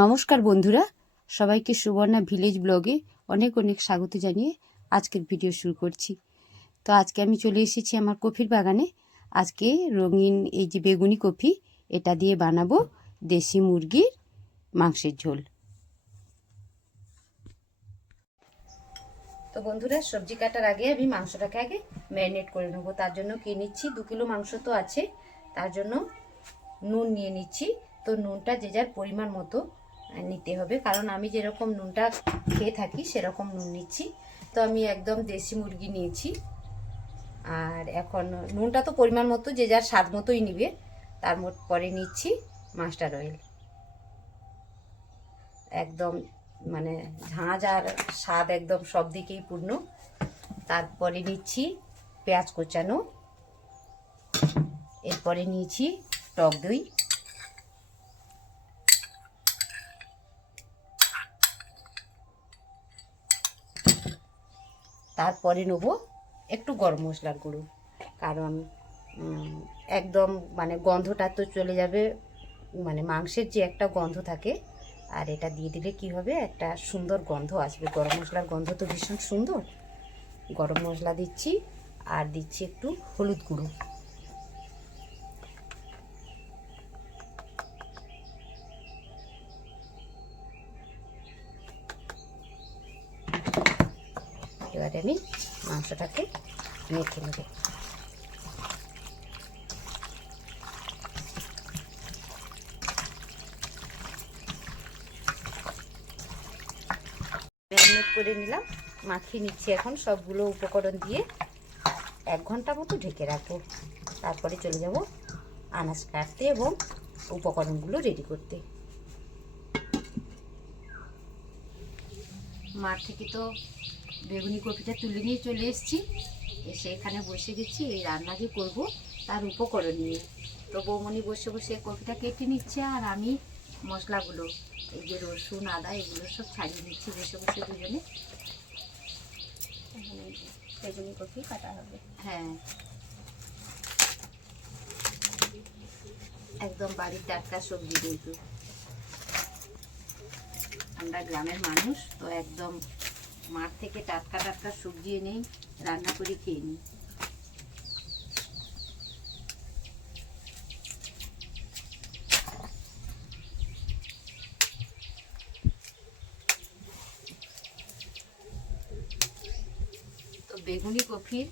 নমস্কার বন্ধুরা, সবাইকে সুবর্ণা ভিলেজ ব্লগে অনেক অনেক স্বাগত জানিয়ে আজকের ভিডিও শুরু করছি। তো আজকে আমি চলে এসেছি আমার কফির বাগানে। আজকে রঙিন এই যে বেগুনি কফি, এটা দিয়ে বানাবো দেশি মুরগির মাংসের ঝোল। তো বন্ধুরা, সবজি কাটার আগে আমি মাংসটাকে আগে ম্যারিনেট করে নেবো। তার জন্য কি নিচ্ছি, 2 কিলো মাংস তো আছে, তার জন্য নুন নিয়ে নিচ্ছি। তো নুনটা যে যার পরিমাণ মতো নিতে হবে, কারণ আমি যেরকম নুনটা খেয়ে থাকি সেরকম নুন নিচ্ছি। তো আমি একদম দেশি মুরগি নিয়েছি। আর এখন নুনটা তো পরিমাণ মতো যে যার স্বাদ মতোই নিবে। তার পরে নিচ্ছি মাস্টার্ড অয়েল, একদম মানে ঝাঁঝ আর স্বাদ একদম সব দিকেই পূর্ণ। তারপরে নিচ্ছি পেঁয়াজ কোচানো, এরপরে নিয়েছি টক দই, তারপরে নেবো একটু গরম মশলার গুঁড়ো, কারণ একদম মানে গন্ধটা তো চলে যাবে, মানে মাংসের যে একটা গন্ধ থাকে, আর এটা দিয়ে দিলে কি হবে, একটা সুন্দর গন্ধ আসবে। গরম মশলার গন্ধ তো ভীষণ সুন্দর। গরম মশলা দিচ্ছি, আর দিচ্ছি একটু হলুদ গুঁড়ো। এবারে আমি মাংসটাকে মেখে নেব। ম্যারিনেট করে নিলাম, মাখিয়ে নিচ্ছি এখন সবগুলো উপকরণ দিয়ে। 1 ঘন্টা মতো ঢেকে রাখবো, তারপরে চলে যাব আনাজ কাটতে এবং উপকরণগুলো রেডি করতে। মাঠ থেকে তো বেগুনি কপিটা তুলে নিয়ে চলে এসেছি, এসে এখানে বসে গেছি এই রান্না যে করবো তার উপকরণ নিয়ে। তো বৌমনি বসে বসে কপিটা কেটে নিচ্ছে, আর আমি মশলাগুলো এই যে রসুন আদা এগুলো সব ছাড়িয়ে নিচ্ছি বসে বসে দুজনে। বেগুনি কপি কাটা হবে। হ্যাঁ, একদম বাড়ির টাটকা সবজি, কিন্তু আমরা গ্রামের মানুষ তো একদম মাঠ থেকে টাটকা টাটকা সবজি এনেই রান্না করে খেয়ে নিই। তো বেগুনি কফির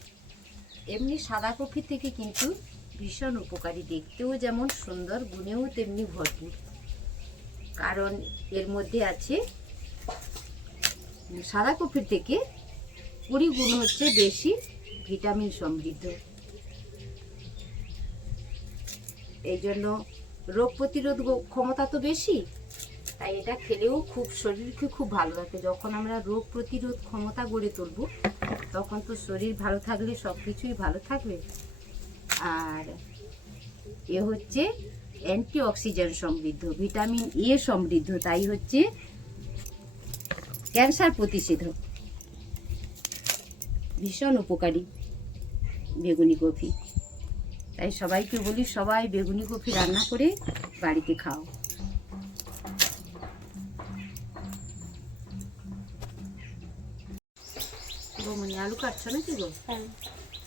এমনি সাদা কফি থেকে কিন্তু ভীষণ উপকারী, দেখতেও যেমন সুন্দর, গুণেও তেমনি ভরপুর। কারণ এর মধ্যে আছে সাদা কফির থেকে 20 গুণ হচ্ছে বেশি ভিটামিন সমৃদ্ধ। এই জন্য রোগ প্রতিরোধ ক্ষমতা তো বেশি, তাই এটা খেলেও খুব শরীরকে খুব ভালো রাখে। যখন আমরা রোগ প্রতিরোধ ক্ষমতা গড়ে তুলব, তখন তো শরীর ভালো থাকলে সব কিছুই ভালো থাকবে। আর এ হচ্ছে অ্যান্টিঅক্সিডেন্ট সমৃদ্ধ, ভিটামিন এ সমৃদ্ধ, তাই হচ্ছে ক্যান্সার প্রতিষেধক, ভীষণ উপকারী বেগুনি কফি। তাই সবাইকে বলি, সবাই বেগুনি কফি রান্না করে বাড়িতে খাও। বৌমনি আলু কাটছো নাকি গো? হ্যাঁ,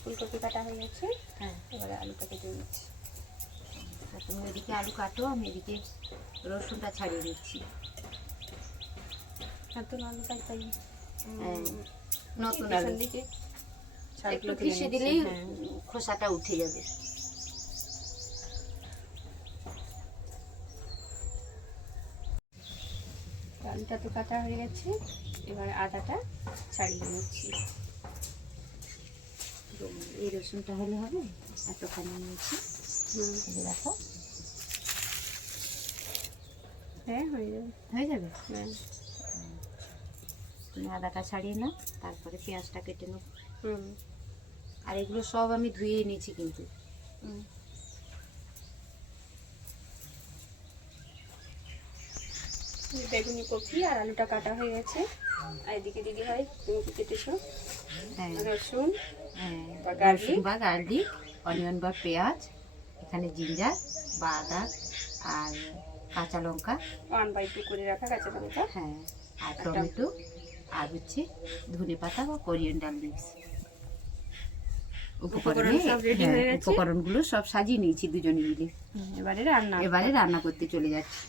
ফুলকপি কাটা হয়ে গেছে। হ্যাঁ, এবারে আলুটা কেটে নিচ্ছি। তুমি এদিকে আলু কাটো, আমি এদিকে রসুনটা ছাড়িয়ে নিচ্ছি। নতুন আলুটা তাই নতুন আলু দিকে একটু ঘষে দিলেই খোসাটা উঠে যাবে। আলুটা তো কাটা হয়ে গেছে, এবারে আদাটা ছাড়িয়ে নিচ্ছি। এই রসুনটা হলে হবে, এতখানি নিয়েছি। দেখো, হ্যাঁ হয়ে যাবে। হয়ে যাবে। হ্যাঁ, তুমি আদাটা ছাড়িয়ে নাও, তারপরে পেঁয়াজটা কেটে নেব। আর এগুলো সব আমি ধুয়ে নিয়েছি কিন্তু। বেগুনি কপি আর আলুটা কাটা হয়ে গেছে, আর এদিকে দিদি হয় তুমি কি কেটেছো? রসুন, রসুন বা গার্লিক, অনিয়ন বা পেঁয়াজ, এখানে জিঞ্জার বা আদা, আর কাঁচা লঙ্কা, 1/2 করে রাখা কাঁচা লঙ্কা, হ্যাঁ, আর টমেটো, আর হচ্ছে ধনে পাতা বা কোরিয়ান্ডার লিভস। উপকরণ সব রেডি হয়ে গেছে। উপকরণগুলো সব সাজিয়ে নিয়েছি দুজনে মিলে। এবারে রান্না করতে চলে যাচ্ছি।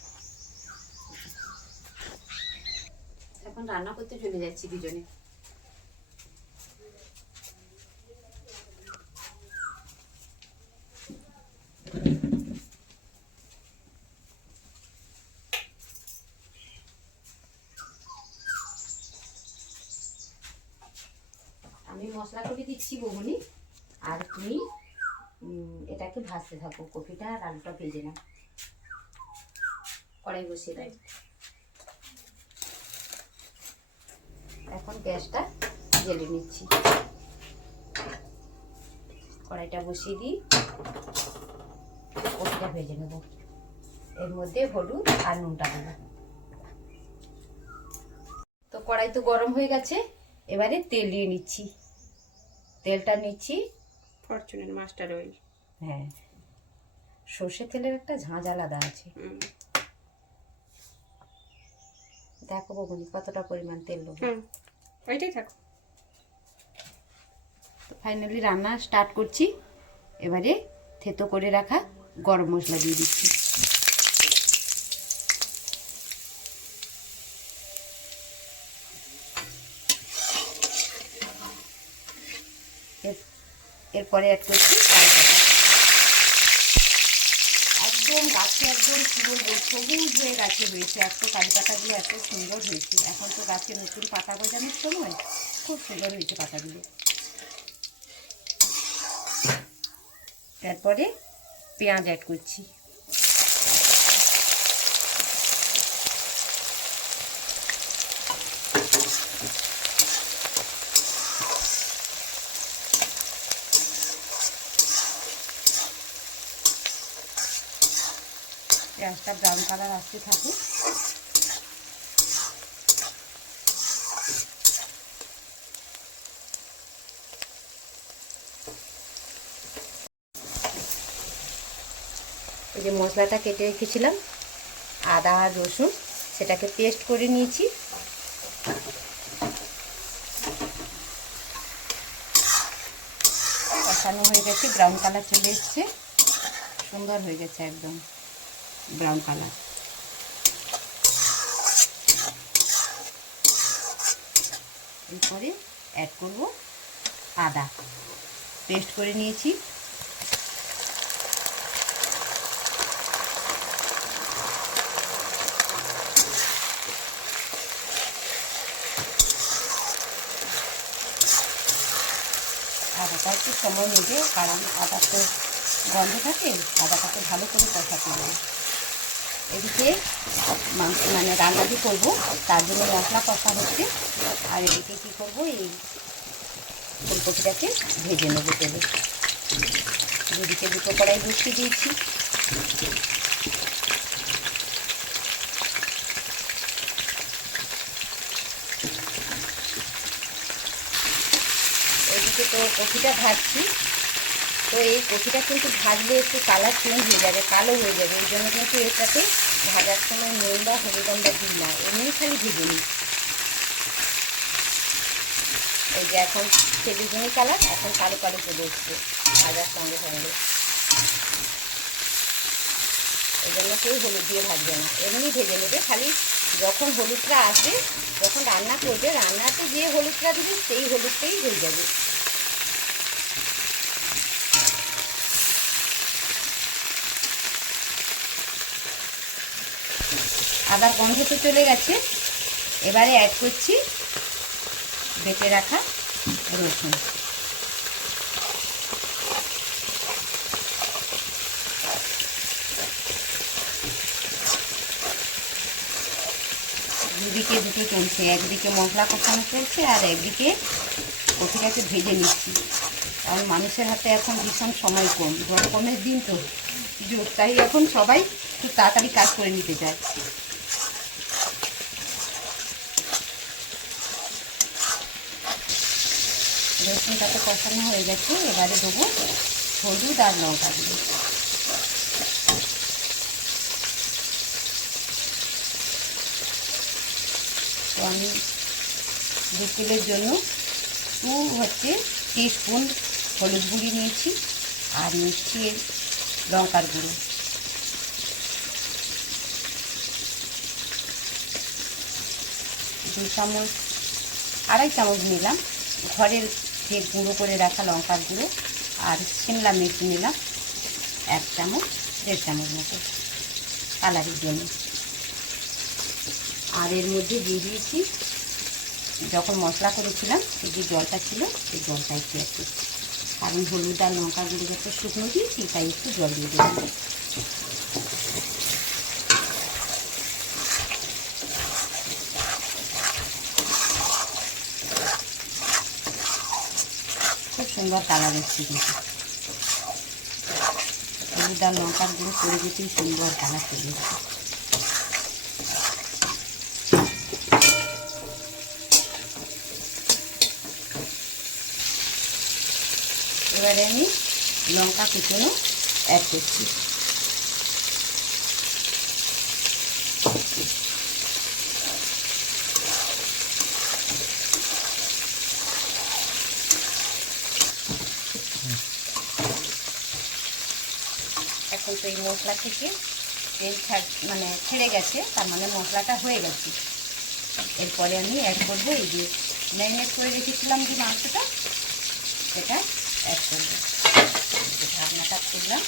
এখন রান্না করতে চলে যাচ্ছি দুজনে। আমি মশলা করে দিচ্ছি বৌমনি, আর তুমি এটাকে ভাজতে থাকো, কপিটা আর আলুটা ভেজে নাও। কড়াই বসিয়ে দাও। এখন গ্যাসটা জ্বেলে নিচ্ছি। কড়াইটা বসিয়ে দিই, কপিটা ভেজে নেব। এর মধ্যে হলুদ আর নুনটা দেবো। তো কড়াই তো গরম হয়ে গেছে, এবারে তেল দিয়ে নিচ্ছি। তেলটা নিচ্ছি ফরচুনের মাস্টার অয়েল। হ্যাঁ, সর্ষের তেলের একটা ঝাঁঝ আলাদা আছে। দেখো বৌমনি কতটা পরিমাণ তেল দেবো। ওইটাই থাকো। তো ফাইনালি রান্না স্টার্ট করছি। এবারে থেতো করে রাখা গরম মশলা দিয়ে দিচ্ছি। এরপরে অ্যাড করছি একদম গাছে, একদম কি বলবো, সবুজ হয়ে গাছে হয়েছে। এত কারি পাতাগুলো এত সুন্দর হয়েছে। এখন তো গাছে নতুন পাতা গজানোর সময়, খুব সুন্দর হয়েছে পাতাগুলো। তারপরে পেঁয়াজ অ্যাড করছি। পেঁয়াজটা ব্রাউন কালার আসতে থাকুক। এই যে মশলাটা কেটে রেখেছিলাম, আদা আর রসুন, সেটাকে পেস্ট করে নিয়েছি। কষানো হয়ে গেছে, ব্রাউন কালার চলে এসছে, সুন্দর হয়ে গেছে একদম ব্রাউন কালার। এরপরে অ্যাড করব আদা, পেস্ট করে নিয়েছি। আদাটা একটু সময় নেবে, কারণ আদা তো গন্ধ থাকে, আদাটাকে ভালো করে কষাতে হবে। এদিকে মাংস মানে রান্নাটি করবো, তার জন্য মশলা কষা হচ্ছে। আর এদিকে কী করবো, এই ফুলকপিটাকে ভেজে নেবো তেলে। দুদিকে দুটো কড়াই বসিয়ে দিয়েছি। এদিকে তো কপিটা ভাজছি। তো এই কপিটা কিন্তু ভাজলে একটু কালার চেঞ্জ হয়ে যাবে, কালো হয়ে যাবে। এই জন্য কিন্তু এটাতে ভাজার সময় নুন বা হলুদ আমরা দিই না, এমনি খালি ভেজে নিই। এই যে এখন সেদিনই কালার, এখন কালো কালো চলে এসছে ভাজার সঙ্গে সঙ্গে। এই জন্য কেউ হলুদ দিয়ে ভাজবে না, এমনি ভেজে নেবে। খালি যখন হলুদটা আসবে, যখন রান্না করবে, রান্নাতে যে হলুদটা দেবে সেই হলুদটাই হয়ে যাবে। আদার গন্ধ তো চলে গেছে, এবারে অ্যাড করছি বেটে রাখা রসুন। দুদিকে দুটো চলছে, একদিকে মশলা কষানো চলছে আর একদিকে কপিটাকে ভেজে নিচ্ছি। কারণ মানুষের হাতে এখন ভীষণ সময় কম, গরমের দিন তো, তাই এখন সবাই খুব তাড়াতাড়ি কাজ করে নিতে চায়। রসুনটাকে কষানো হয়ে গেছে, এবারে দেবো হলুদ আর লঙ্কা দিয়ে। তো আমি 2 কিলোর জন্য 2 টিস্পুন হলুদ গুঁড়ি নিয়েছি, আর নিচ্ছি লঙ্কার গুঁড়ো। আড়াই চামচ নিলাম ঘরের যে গুঁড়ো করে রাখা লঙ্কার গুঁড়ো, আর শিমলা মির্চ নিলাম 1 চামচ 1.5 চামচ মতো কালারের জন্য। আর এর মধ্যে দিয়ে দিয়েছি যখন মশলা করেছিলাম এই যে জলটা ছিল সেই জলটা একটু, কারণ হলুদ আর লঙ্কা গুঁড়ো যত শুকনো দিয়েছি তাই একটু জল দিয়ে দিলাম। খুব সুন্দর কালার এসছে কিন্তু হলুদ আর লঙ্কার গুঁড়ো করে দিতেই সুন্দর কালার চলে এসছে। এবারে আমি লঙ্কা কুচনো অ্যাড করছি। এখন তো এই মশলা থেকে তেল ছেড়ে গেছে, তার মানে মশলাটা হয়ে গেছে। এরপরে আমি অ্যাড করবো এই যে ম্যারিনেট করে রেখেছিলাম যে মাংসটা, সেটা অ্যাড করবো। ঢাকনাটা খুললাম।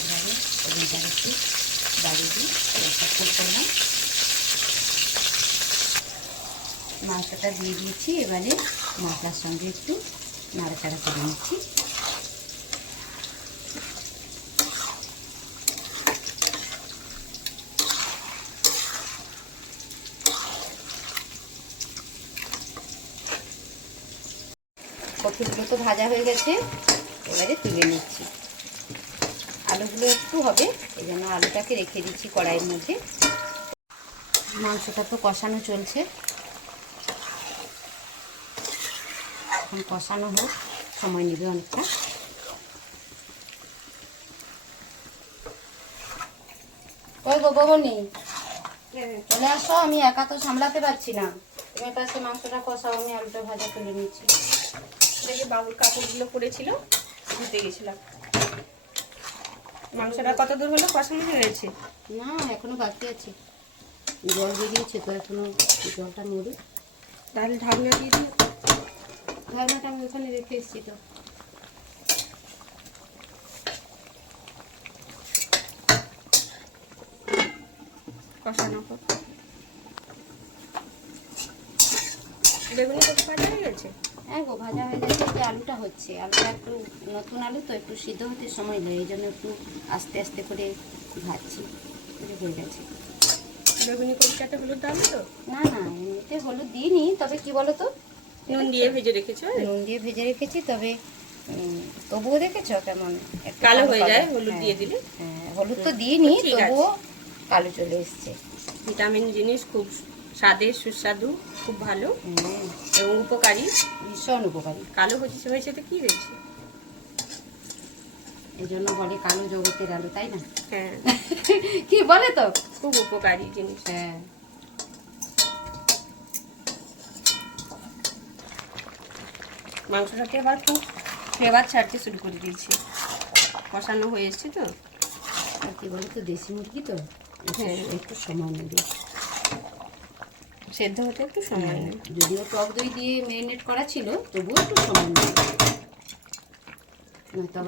এবারে ওভেনটা একটু বাড়িয়ে দিই, ফুল করলাম। মাংসটা দিয়ে দিয়েছি, এবারে মশলার সঙ্গে একটু নাড়াচাড়া করে নিচ্ছি। কফিগুলো তো ভাজা হয়ে গেছে, এবারে তুলে নিচ্ছি। আলুগুলো একটু হবে, এই জন্য আলুটাকে রেখে দিচ্ছি কড়াইয়ের মধ্যে। মাংসটা তো কষানো চলছে, এখন কষানো হোক, সময় নেবে অনেকটা। ওই গো বৌমনি, চলে আসো, আমি একা তো সামলাতে পারছি না, তুমি পাশে মাংসটা কষাও, আমি আলুটা ভাজা তুলে নিচ্ছি। দেখে বাবুর কাপড়গুলো পড়েছিল, ধুতে গেছিলাম। মাংসটা কত দূর হলো কষানো হয়েছে? না, এখনো বাকি আছে, জল বেরিয়েছে তো, এখনো জলটা মরে। তাহলে ঢাকনা দিয়ে দিই। ঢাকনাটা আমি ওখানে রেখে এসেছি তো। কষানো হোক। বেগুনি কত ভাজা হয়ে গেছে? হ্যাঁ গো, ভাজা হয়ে গেছে। যে আলুটা হচ্ছে, আলুটা একটু নতুন আলু তো, একটু সিদ্ধ হতে সময় নেই, এই জন্য একটু আস্তে আস্তে করে ভাজছি। হয়ে গেছে। বেগুনি কষাটা হলুদ দাম তো? না না, এমনিতে হলুদ দিইনি, তবে কি বলো তো, নুন দিয়ে ভেজে রেখেছো? নুন দিয়ে ভেজে রেখেছি, তবে তবুও দেখেছো কেমন কালো হয়ে যায় হলুদ দিয়ে দিলে। হ্যাঁ, হলুদ তো দিইনি, তবুও কালো চলে এসছে। ভিটামিন জিনিস, খুব স্বাদের, সুস্বাদু, খুব ভালো এবং উপকারী, ভীষণ উপকারী। কালো হয়েছে তো কি হয়েছে, এই জন্য বলে কালো জগতের আলু, তাই না? হ্যাঁ কি বলে তো, খুব উপকারী জিনিস। হ্যাঁ। মাংসটাতে আবার খুব ফ্লেভার ছাড়তে শুরু করে দিয়েছি, কষানো হয়ে এসছে তো। আর কি বলে তো, দেশি মুরগি তো, হ্যাঁ একটু সময় নেবে সেদ্ধ হতে, একটু সময় নেবে। যদিও টক দই দিয়ে ম্যারিনেট করা ছিল, তবুও একটু সময় নেবে।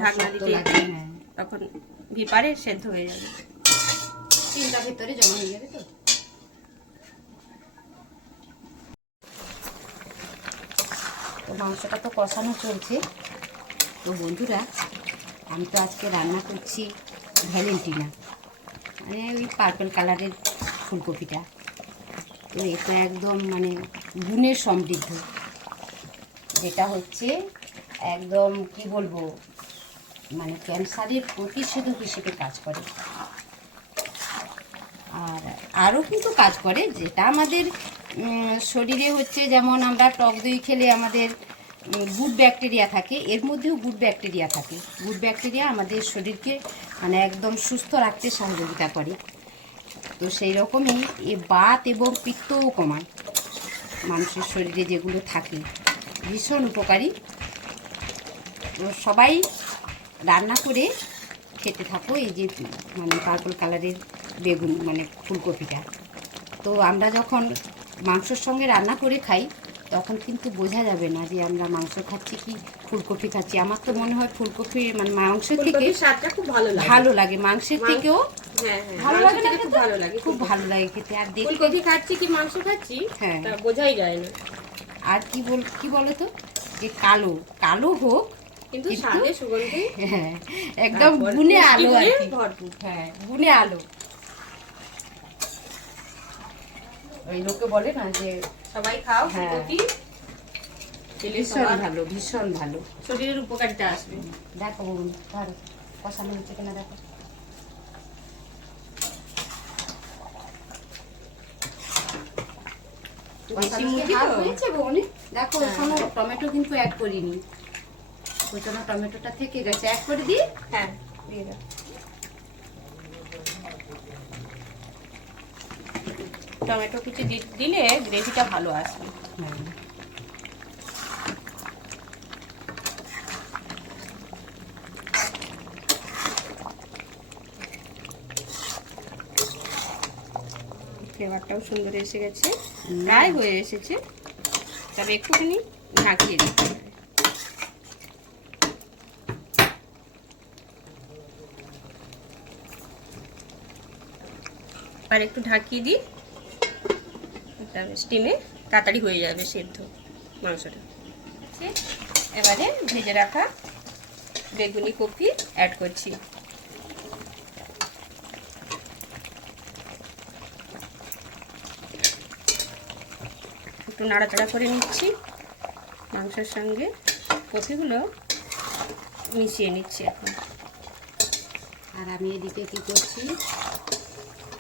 ঢাকনা দিতে হ্যাঁ, তখন ভিপারে সেদ্ধ হয়ে যাবে, চিন্তা ভেতরে জমা হয়ে যাবে তো। তো মাংসটা তো কষানো চলছে। তো বন্ধুরা, আমি তো আজকে রান্না করছি ভ্যালেন্টিনা, মানে ওই পার্পল কালারের ফুলকপিটা। তো এটা একদম মানে গুণে সমৃদ্ধ, যেটা হচ্ছে একদম কি বলবো, মানে ক্যান্সারের প্রতিষেধক হিসেবে কাজ করে। আর আরও কিন্তু কাজ করে, যেটা আমাদের শরীরে হচ্ছে, যেমন আমরা টক দই খেলে আমাদের গুড ব্যাকটেরিয়া থাকে, এর মধ্যেও গুড ব্যাকটেরিয়া থাকে। গুড ব্যাকটেরিয়া আমাদের শরীরকে মানে একদম সুস্থ রাখতে সহযোগিতা করে। তো সেই রকমই এ বাত এবং পিত্তও কমায়, মানুষের শরীরে যেগুলো থাকে ভীষণ উপকারী। তো সবাই রান্না করে খেতে থাকো এই যে মানে পার্পল কালারের বেগুন মানে ফুলকপিটা। তো আমরা যখন মাংসর সঙ্গে রান্না করে খাই তখন কিন্তু বোঝা যাবে না যে আমরা মাংস খাচ্ছি কি ফুলকপি খাচ্ছি। আমার তো মনে হয় ফুলকপি মানে মাংসের থেকে ফুলকপির স্বাদটা খুব ভালো লাগে। ভালো লাগে মাংসের থেকেও। হ্যাঁ হ্যাঁ, ভালো মাংস লাগে না থেকে খেতে? খুব ভালো লাগে। খুব ভালো লাগে খেতে। আর দেখতে ফুলকপি খাচ্ছি কি মাংস খাচ্ছি হ্যাঁ, তা বোঝাই যায় না। আর কি বলো তো যে কালো কালো হোক কিন্তু স্বাদে সুগন্ধি হ্যাঁ একদম তারপর গুনে পুষ্টি আলো আর গুণে কি। ভরপুর। হ্যাঁ গুনে আলো। ওই লোকে বলে না যে সবাই খাও হ্যাঁ। ফুলকপি, খেলে ভীষণ সবার ভালো, ভীষণ ভালো। শরীরের উপকারিতা আসবে। দেখো বলুন ধরো কষানো হচ্ছে কিনা দেখো। দেশি কষানো মুরগি হাফ তো? হয়েছে বৌনি। দেখো হ্যাঁ। এখনো টমেটো কিন্তু অ্যাড করিনি, কোচানো টমেটোটা থেকে গেছে, অ্যাড করে দিই। হ্যাঁ দিয়ে দাও। টমেটো কিছু দিলে গ্রেভিটা ভালো আসবে। হ্যাঁ ফ্লেভারটাও সুন্দর এসে গেছে, প্রায় হয়ে এসেছে, তবে একটুখানি ঢাকিয়ে দিতে হবে। আর একটু ঢাকিয়ে দিই, স্টিমে তাড়াতাড়ি হয়ে যাবে সেদ্ধ মাংসটা। এবারে ভেজে রাখা বেগুনি কপি অ্যাড করছি। একটু নাড়াচাড়া করে নিচ্ছি, মাংসের সঙ্গে কপিগুলো মিশিয়ে নিচ্ছি এখন। আর আমি এদিকে কি করছি,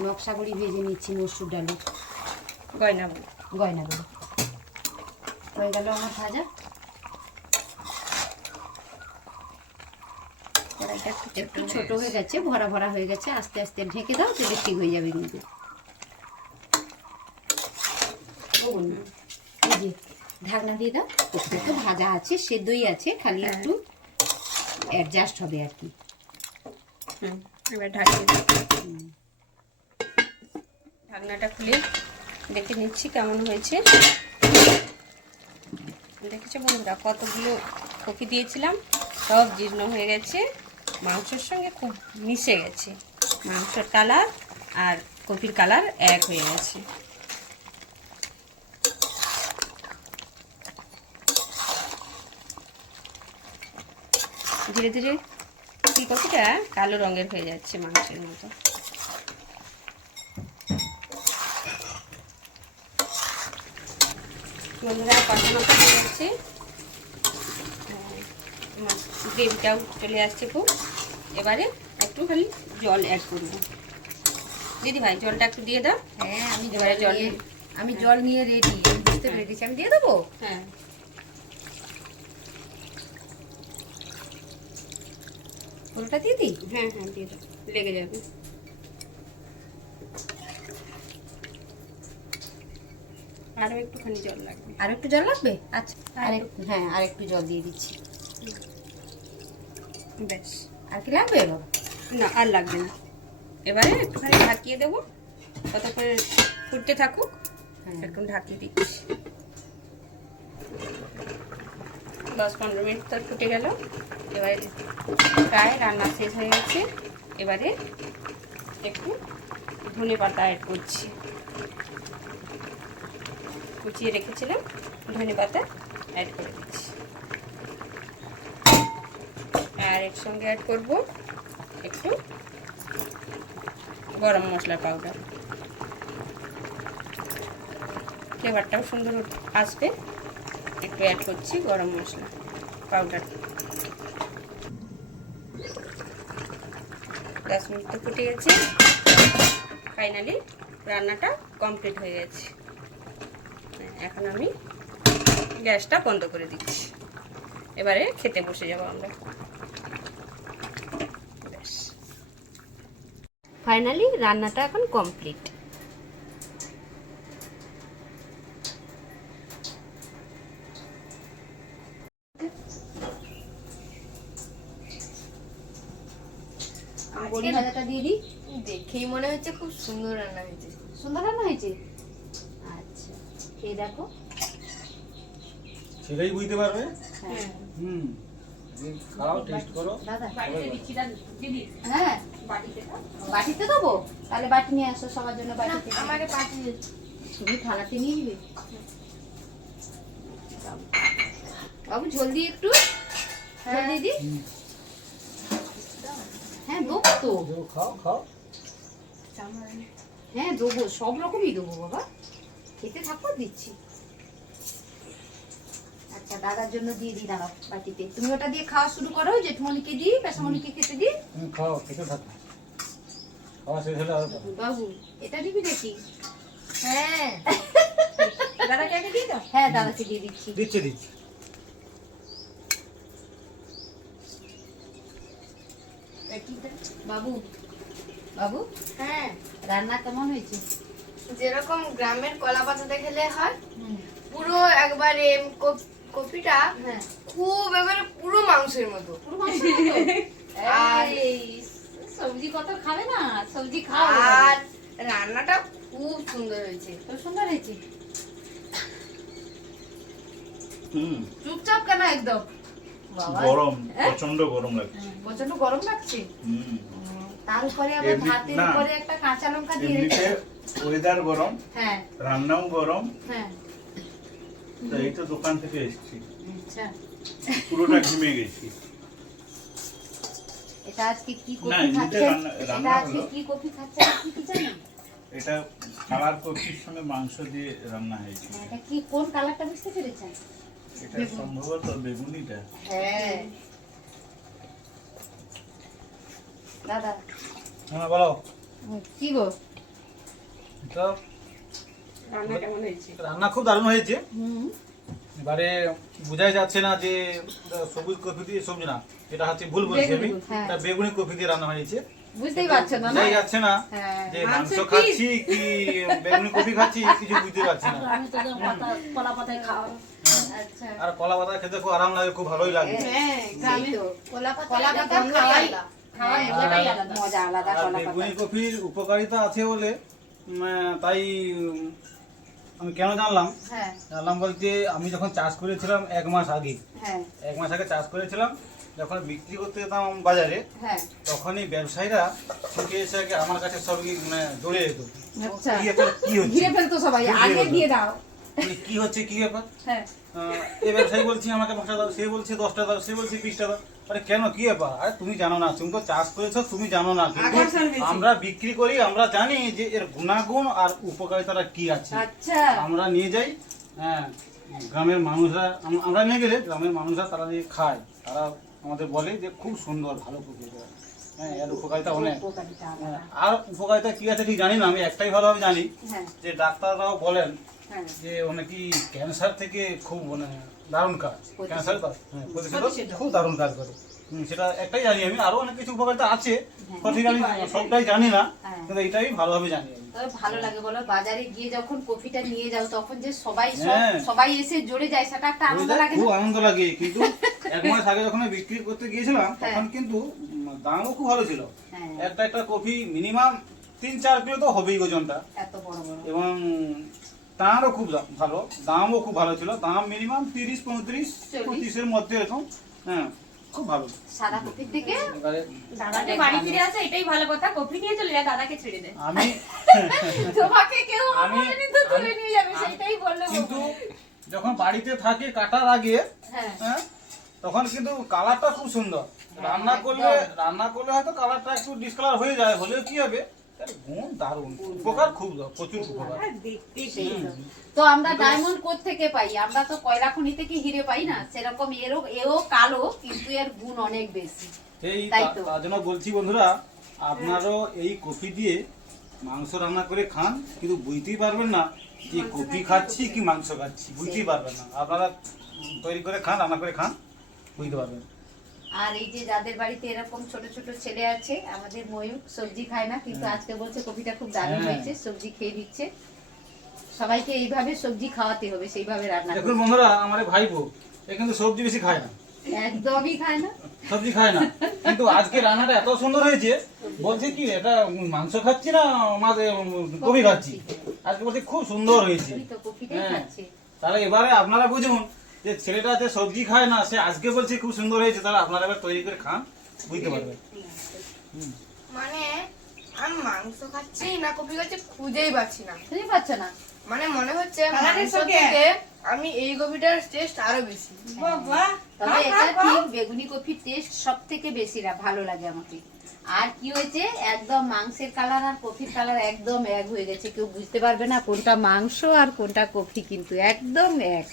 নকশাগুলি ভেজে নিচ্ছি মসুর ডালে গয়না বলে গয়নাগুলো। হয়ে গেল আমার ভাজা। কড়াইটা একটু ছোট হয়ে গেছে, ভরা ভরা হয়ে গেছে, আস্তে আস্তে ঢেকে দাও তাহলে ঠিক হয়ে যাবে কিন্তু। এই যে ঢাকনা দিয়ে দাও, কপিটা তো ভাজা আছে, সেদ্ধই আছে, খালি একটু অ্যাডজাস্ট হবে আর কি। এবার ঢাকিয়ে দিই। ঢাকনাটা খুলে দেখে নিচ্ছি কেমন হয়েছে। দেখেছো বন্ধুরা কতগুলো কপি দিয়েছিলাম, সব জীর্ণ হয়ে গেছে, মাংসের সঙ্গে খুব মিশে গেছে, মাংসের কালার আর কপির কালার এক হয়ে গেছে। ধীরে ধীরে ফুলকপিটা কালো রঙের হয়ে যাচ্ছে মাংসের মতো। বন্ধুরা কষানোটা হয়ে যাচ্ছে, গ্রেভিটাও চলে আসছে খুব। এবারে একটুখানি জল অ্যাড করব। দিদি ভাই জলটা একটু দিয়ে দাও। হ্যাঁ আমি এবারে জল জল নিয়ে রেডি, বুঝতে পেরেছি। আমি দিয়ে দেবো? হ্যাঁ পুরোটা দিয়ে দিই? হ্যাঁ হ্যাঁ দিয়ে দাও, লেগে যাবে। আরও একটুখানি জল লাগবে। আর একটু জল লাগবে? আচ্ছা হ্যাঁ আর একটু জল দিয়ে দিচ্ছি। ব্যাস, আর কি লাগবে বাবা? না আর লাগবে না। এবারে একটুখানি ঢাকিয়ে দেবো, ততক্ষণ ফুটতে থাকুক। একটু ঢাকিয়ে দিচ্ছি। 10-15 মিনিট তো ফুটে গেল। এবারে প্রায় রান্না শেষ হয়ে গেছে। এবারে একটু ধনে পাতা অ্যাড করছি, কুচিয়ে রেখেছিলাম ধনে পাতা অ্যাড করে দিচ্ছি। আর এর সঙ্গে অ্যাড করব একটু গরম মশলা পাউডার, ফ্লেভারটাও সুন্দর আসবে। একটু অ্যাড করছি গরম মশলা পাউডার। 10 মিনিট তো ফুটে গেছে, ফাইনালি রান্নাটা কমপ্লিট হয়ে গেছে। এখন আমি গ্যাসটা বন্ধ করে দিচ্ছি। এবারে খেতে বসে যাবো আমরা। ব্যাস, ফাইনালি রান্নাটা এখন কমপ্লিট। বড়ি ভাজাটা দিয়ে দিই। দেখেই মনে হচ্ছে খুব সুন্দর রান্না হয়েছে। সুন্দর রান্না হয়েছে। আচ্ছা, এই দেখো। সেটাই বুঝতে পারবে। হ্যাঁ খাও, টেস্ট করো। দাদা, দিদি হ্যাঁ বাটিতে দেবো? তাহলে বাটি নিয়ে আসো সবার জন্য। বাটিতে আমাকে পাঠিয়ে তুমি থালাতে নিয়ে নিবে। বাবু ঝোল দিয়ে একটু ঝোল দিয়ে দিই। হ্যাঁ দেবো তো। খাও খাও। হ্যাঁ দেবো, সব রকমই দেবো বাবা, খেতে থাকো, দিচ্ছি। আচ্ছা, দাদার জন্য দিয়ে দিই, দাঁড়াও বাটিতে। তুমি ওটা দিয়ে খাওয়া শুরু করো, জেঠমণিকে দিই, পেশামণিকে খেতে দিই। তুমি খাও, খেতে থাকো। খাওয়া শেষ হলে আরো খাও। বাবু এটা দিবি দেখি। হ্যাঁ দাদাকে আগে দিয়ে দাও। হ্যাঁ দাদাকে দিয়ে দিচ্ছি। দিচ্ছি দিচ্ছি। বাবু, বাবু হ্যাঁ, রান্না কেমন হয়েছে? যেরকম গ্রামের কলা পাতাতে খেলে হয় পুরো একবারে কপিটা হ্যাঁ খুব এবারে পুরো মাংসের মতো। পুরো মাংসের মতো? আর এই, সবজি কত খাবে না, সবজি খাও। আর রান্নাটা খুব সুন্দর হয়েছে। খুব সুন্দর হয়েছে। চুপচাপ কেন একদম? বাবা, গরম, প্রচন্ড গরম লাগছে। প্রচন্ড গরম লাগছে। হুম। তার উপরে আবার এমনি- ভাতের না। উপরে একটা কাঁচা লঙ্কা দিয়ে এমনিতে রেখেছে। ওয়েদার গরম, হ্যাঁ রান্নাও গরম। হ্যাঁ। তো এই তো দোকান থেকে এসেছি, আচ্ছা, পুরোটা ঘেমে গেছি। এটা আজকে কি না, কফি এমনিতে খাচ্ছে? রান্না এটা আজকে হলো। কি কফি খাচ্ছে আপনি কি জানেন? এটা কালার কফির সঙ্গে মাংস দিয়ে রান্না হয়েছে। হ্যাঁ, এটা কি, কোন কালারটা বুঝতে পেরেছেন? এটা সম্ভবত বেগুনিটা। হ্যাঁ দাদা। হ্যাঁ বলো। কি গো? এটা রান্না কেমন হয়েছে? রান্না খুব দারুণ হয়েছে। হুম, এবারে বোঝাই যাচ্ছে না যে সবুজ কফি দিয়ে, সবজি না, এটা হচ্ছে ভুল বলছি আমি। হ্যাঁ। এটা বেগুনি কফি দিয়ে রান্না হয়েছে। বুঝতেই পারছো না? বোঝাই যাচ্ছে না হ্যাঁ। যে মাংস খাচ্ছি কি বেগুনি কফি খাচ্ছি, কিছু বুঝতে পারছি না। আচ্ছা। আর কলা পাতা খেতে খুব আরাম লাগে, খুব ভালোই লাগে। হ্যাঁ, গ্রামে এই তো। কলা কলা পাতা পাতা খাওয়াই খাওয়াই ওটাই আলাদা, মজা আলাদা আর কলা বেগুনি পাতা। কফির উপকারিতা আছে বলে তাই আমি কেন জানলাম হ্যাঁ জানলাম বলতে, আমি যখন চাষ করেছিলাম 1 মাস আগে, হ্যাঁ 1 মাস আগে চাষ করেছিলাম, যখন বিক্রি করতে যেতাম বাজারে, হ্যাঁ। তখনই ব্যবসায়ীরা ছুটে এসে আগে আমার কাছে সব দৌড়ে যেত। আচ্ছা, কি ব্যাপার, কি হচ্ছে, ঘিরে ফেলতো সবাই, আগে দিয়ে দাও। মানে কি হচ্ছে, কি ব্যাপার। হ্যাঁ এই ব্যবসায়ী বলছি আমাকে 5টা দাও, সে বলছে 10টা দাও, সে বলছে 20টা দাও। আরে কেন, কি ব্যাপার? আরে তুমি জানো না, তুমি তো চাষ করেছো, তুমি জানো না, কিন্তু আমরা বিক্রি করি, আমরা জানি যে এর গুণাগুণ আর উপকারিতাটা কি আছে। আচ্ছা, আমরা নিয়ে যাই, হ্যাঁ, গ্রামের মানুষরা, আমরা নিয়ে গেলে গ্রামের মানুষরা তারা নিয়ে খায়, তারা আমাদের বলে যে খুব সুন্দর, ভালো উপকারিতা। হ্যাঁ, এর উপকারিতা অনেক। উপকারিতা আলাদা। হ্যাঁ, আর উপকারিতা কি আছে ঠিক জানি না, আমি একটাই ভালোভাবে জানি হ্যাঁ যে ডাক্তাররাও বলেন হ্যাঁ যে নাকি ক্যান্সার থেকে খুব দারুণ কাজ, ক্যান্সার প্রতিষেধক খুব দারুণ কাজ করে। সেটা একটাই জানি আমি, আরো অনেক কিছু উপকারিতা আছে, সঠিক আমি সবটাই জানি না, হ্যাঁ। কিন্তু এটাই ভালোভাবে জানি আমি। তবে ভালো লাগে বলো, বাজারে গিয়ে যখন কফিটা নিয়ে যাও তখন যে সবাই হ্যাঁ। সবাই এসে জুড়ে যায়, সেটা একটা আনন্দ লাগে খুব না? আনন্দ লাগে, কিন্তু 1 মাস আগে যখন আমি বিক্রি করতে গিয়েছিলাম, তখন কিন্তু দামও খুব ভালো ছিল। হ্যাঁ, একটা কফি মিনিমাম 3-4 কিলো তো হবেই ওজনটা, এত বড় বড়। এবং তারও খুব ভালো, দামও খুব ভালো ছিল, দাম মিনিমাম 30-35 এর মধ্যে এরকম। হ্যাঁ, খুব ভালো। সাদা কফির থেকে এবারে দাদাকে বাড়ি ফিরে আসে, এটাই ভালো কথা। কফি নিয়ে চলে যায়, দাদাকে ছেড়ে দেয়। আমি তোমাকে কেউ আমি- বলেনি তো তুলে নিয়ে যাবে, আমি- সেটাই বললো। কিন্তু যখন বাড়িতে থাকে কাটার আগে, হ্যাঁ হ্যাঁ, তখন কিন্তু কালারটা খুব সুন্দর। রান্না করলে হয়তো কালারটা একটু ডিসকালার হয়ে যায়, হলেও কি হবে, তার গুণ দারুণ, উপকার খুব, প্রচুর উপকার। সেই তো। তো আমরা ডায়মন্ড কোথা থেকে পাই? আমরা তো কয়লা খনি থেকে হিরে পাই না, সেরকম এও কালো, কিন্তু এর গুণ অনেক বেশি। এই তাই তো। তার জন্য বলছি বন্ধুরা, আপনারও এই কফি দিয়ে মাংস রান্না করে খান, কিন্তু বুঝতেই পারবেন না যে কফি খাচ্ছি কি মাংস খাচ্ছি, বুঝতেই পারবেন না। আপনারা তৈরি করে খান, রান্না করে খান, বুঝতে পারবেন। আর এই যে যাদের বাড়িতে এরকম ছোট ছোট ছেলে আছে, আমাদের ময়ূর সবজি খায় না, কিন্তু আজকে বলছে কপিটা খুব দারুণ হ্যাঁ। হয়েছে, সবজি খেয়ে দিচ্ছে। সবাইকে এইভাবে সবজি খাওয়াতে হবে, সেইভাবে রান্না দেখুন করতে। বন্ধুরা, আমার এই ভাইপো এ কিন্তু সবজি বেশি খায় না, একদমই খায় না। সবজি খায় না, কিন্তু আজকে রান্নাটা এত সুন্দর হয়েছে, বলছে কি এটা মাংস খাচ্ছি না কপি খাচ্ছি, আজকে বলছে খুব সুন্দর হয়েছে। ওই তো কপিটাই হ্যাঁ। খাচ্ছে। তাহলে এবারে আপনারা বুঝুন যে ছেলেটা যে সবজি খায় না, সে আজকে বলছে খুব সুন্দর হয়েছে, তাহলে আপনারা এবার তৈরি করে খান, বুঝতে পারবেন। মানে আমি মাংস খাচ্ছি না কপি খাচ্ছি খুঁজেই পাচ্ছি না। বুঝতে পারছো না? মানে মনে হচ্ছে কালারের মাংস সঙ্গে- থেকে আমি এই কপিটার টেস্ট আরো বেশি। বাবা তবে এটা ঠিক, বেগুনি কপির টেস্ট সব থেকে বেশি ভালো লাগে আমাকে। আর কি হয়েছে, একদম মাংসের কালার আর কফির কালার একদম এক হয়ে গেছে, কেউ বুঝতে পারবে না কোনটা মাংস আর কোনটা কফি, কিন্তু একদম এক।